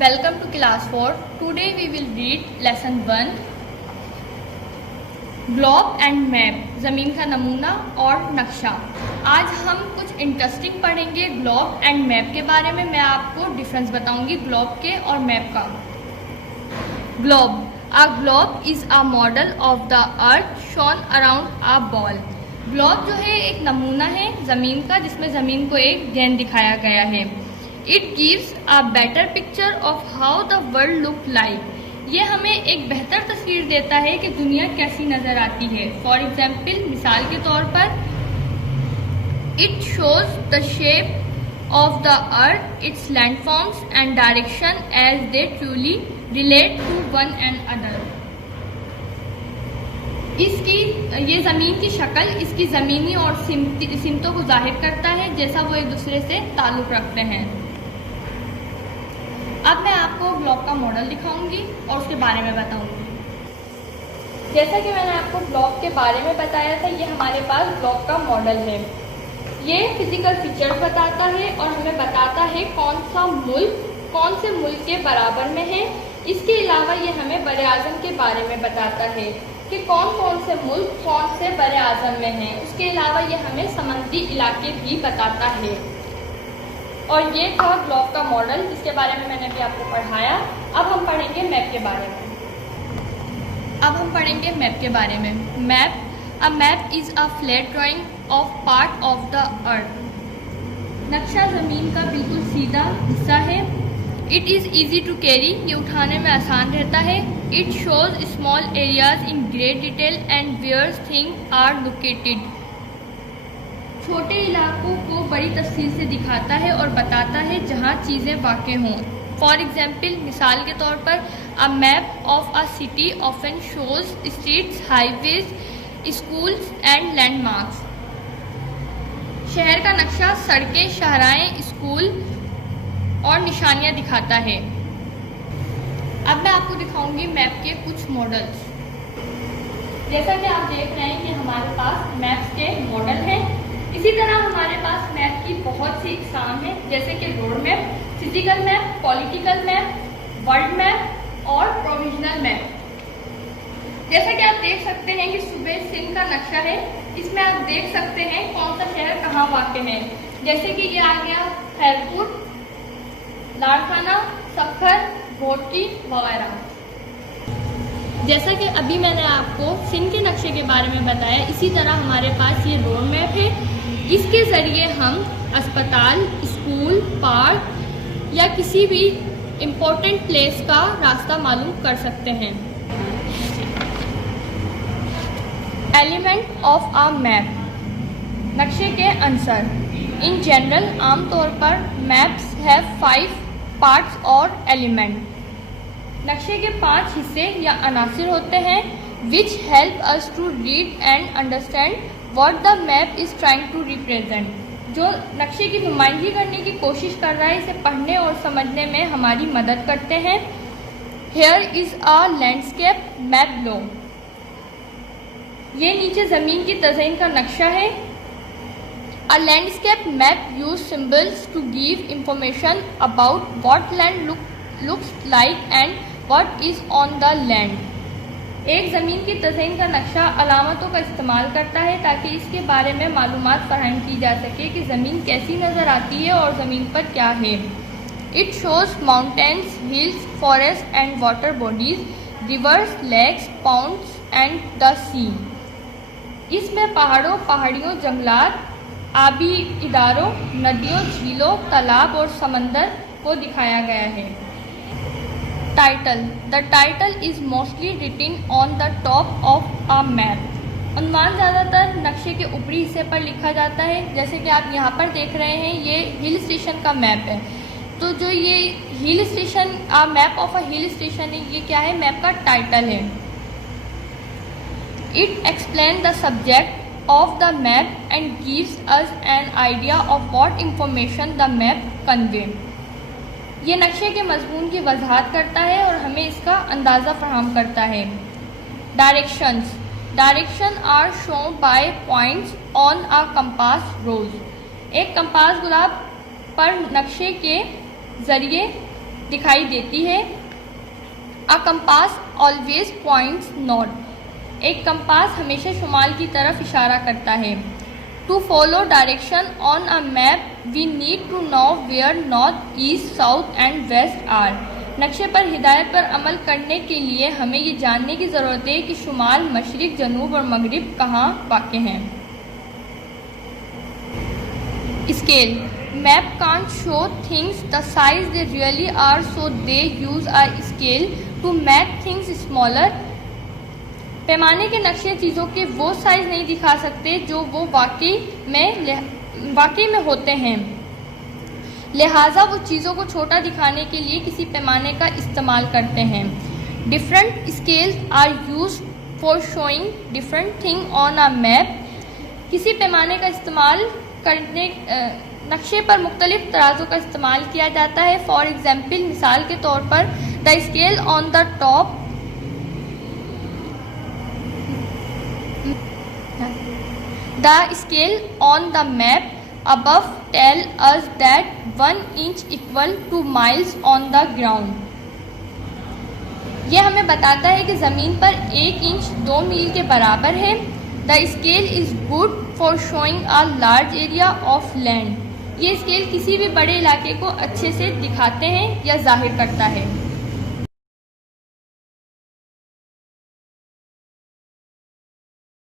Welcome to class 4. Today we will read lesson 1 globe and map, ज़मीन का नमूना और नक्शा। आज हम कुछ इंटरेस्टिंग पढ़ेंगे ग्लोब एंड मैप के बारे में। मैं आपको डिफरेंस बताऊंगी ग्लोब के और मैप का। Globe, a globe is a model of the earth shown around a ball. Globe जो है एक नमूना है ज़मीन का, जिसमें ज़मीन को एक गेंद दिखाया गया है। It gives a better picture of how the world look like. ये हमें एक बेहतर तस्वीर देता है कि दुनिया कैसी नजर आती है। फॉर एग्जाम्पल, मिसाल के तौर पर, it shows the shape of the earth, its landforms and direction as they truly relate to one and other. इसकी ये ज़मीन की शक्ल इसकी ज़मीनी और सिमतों को जाहिर करता है, जैसा वो एक दूसरे से ताल्लुक़ रखते हैं। अब मैं आपको ग्लोब का मॉडल दिखाऊंगी और उसके बारे में बताऊंगी। जैसा कि मैंने आपको ग्लोब के बारे में बताया था, ये हमारे पास ग्लोब का मॉडल है। ये फिजिकल फीचर्स बताता है और हमें बताता है कौन सा मुल्क कौन से मुल्क के बराबर में है। इसके अलावा ये हमें बरे आज़म के बारे में बताता है कि कौन कौन से मुल्क कौन से बरे आज़म में हैं। उसके अलावा ये हमें समुद्री इलाके भी बताता है। और ये था ग्लोब का मॉडल, जिसके बारे में मैंने अभी आपको पढ़ाया। अब हम पढ़ेंगे मैप के बारे में। Map, a map is a flat drawing of part of the earth. नक्शा ज़मीन का बिल्कुल सीधा हिस्सा है। It is easy to carry, ये उठाने में आसान रहता है। It shows small areas in great detail and where things are located. छोटे इलाकों को बड़ी तफसील से दिखाता है और बताता है जहाँ चीज़ें वाक़ हों। फॉर एग्जाम्पल, मिसाल के तौर पर, a map of a city often shows streets, highways, schools and landmarks. शहर का नक्शा सड़कें, शाहराहें, स्कूल और निशानियाँ दिखाता है। अब मैं आपको दिखाऊंगी मैप के कुछ मॉडल्स। जैसा कि आप देख रहे हैं कि हमारे पास मैप्स के मॉडल हैं। इसी तरह हमारे पास मैप की बहुत सी इकसाम है, जैसे कि road map, physical map, political map, world map और प्रोविजनल मैप। जैसा कि आप देख सकते हैं कि सूबे सिंध का नक्शा है। इसमें आप देख सकते हैं कौन सा शहर कहाँ वाक़ है। जैसे कि ये आ गया खैरपुर, लाड़काना, सखर, भोटकी वगैरह। जैसा कि अभी मैंने आपको सिंध के नक्शे के बारे में बताया, इसी तरह हमारे पास ये रोड मैप है। इसके ज़रिए हम अस्पताल, स्कूल, पार्क या किसी भी इम्पोर्टेंट प्लेस का रास्ता मालूम कर सकते हैं। एलिमेंट ऑफ अ मैप, नक्शे के अंसर। इन जनरल, आमतौर पर मैप्स हैव 5 पार्ट्स और एलिमेंट। नक्शे के 5 हिस्से या अनासिर होते हैं, which help us to read and understand what the map is trying to represent. जो नक्शे की नुमाइंदगी करने की कोशिश कर रहा है, इसे पढ़ने और समझने में हमारी मदद करते हैं। Here is a landscape map लो। ये नीचे ज़मीन की तज़यीन का नक्शा है। A landscape map use symbols to give information about what land looks like and what is on the land. एक ज़मीन की तज़यीन का नक्शा अलामतों का इस्तेमाल करता है ताकि इसके बारे में मालूमात फराहम की जा सके कि ज़मीन कैसी नज़र आती है और ज़मीन पर क्या है। It shows mountains, hills, forests and water bodies, rivers, lakes, ponds and the sea. इसमें पहाड़ों, पहाड़ियों, जंगलात, आबी इदारों, नदियों, झीलों, तालाब और समंदर को दिखाया गया है। Title, the title is mostly written on the top of a map. उन्वान ज़्यादातर नक्शे के ऊपरी हिस्से पर लिखा जाता है। जैसे कि आप यहाँ पर देख रहे हैं, ये हिल स्टेशन का मैप है। तो जो ये hill station, map of a hill station है, ये क्या है? मैप का टाइटल है। It explain the subject of the map and gives us an idea of what information the map convey. ये नक्शे के मजमून की वजाहत करता है और हमें इसका अंदाज़ा फराहम करता है। Directions, direction are shown by points on a compass rose. एक कंपास गुलाब पर नक्शे के ज़रिए दिखाई देती है। A compass always points north, एक कंपास हमेशा शुमाल की तरफ इशारा करता है। To follow direction on a map we need to know where north, east, south and west are, नक्शे पर हिदायत पर अमल करने के लिए हमें ये जानने की ज़रूरत है कि शुमाल, मशरिक, जनूब और मगरिब कहाँ वाक़े हैं। Scale, map can't show things the size they really are, so they use a scale to make things smaller. पैमाने के नक्शे चीज़ों के वो साइज नहीं दिखा सकते जो वो वाकई में होते हैं, लिहाजा वो चीज़ों को छोटा दिखाने के लिए किसी पैमाने का इस्तेमाल करते हैं। Different scales are use for showing different thing on a map, किसी पैमाने का इस्तेमाल करने नक्शे पर मुख्तलिफ तराजों का इस्तेमाल किया जाता है। फॉर एग्जाम्पल, मिसाल के तौर पर the scale on the top the scale on the map above tell us that 1 inch equal to miles on the ground। यह हमें बताता है कि ज़मीन पर 1 इंच 2 मील के बराबर है। The scale is good for showing a large area of land। ये स्केल किसी भी बड़े इलाके को अच्छे से दिखाते हैं या जाहिर करता है।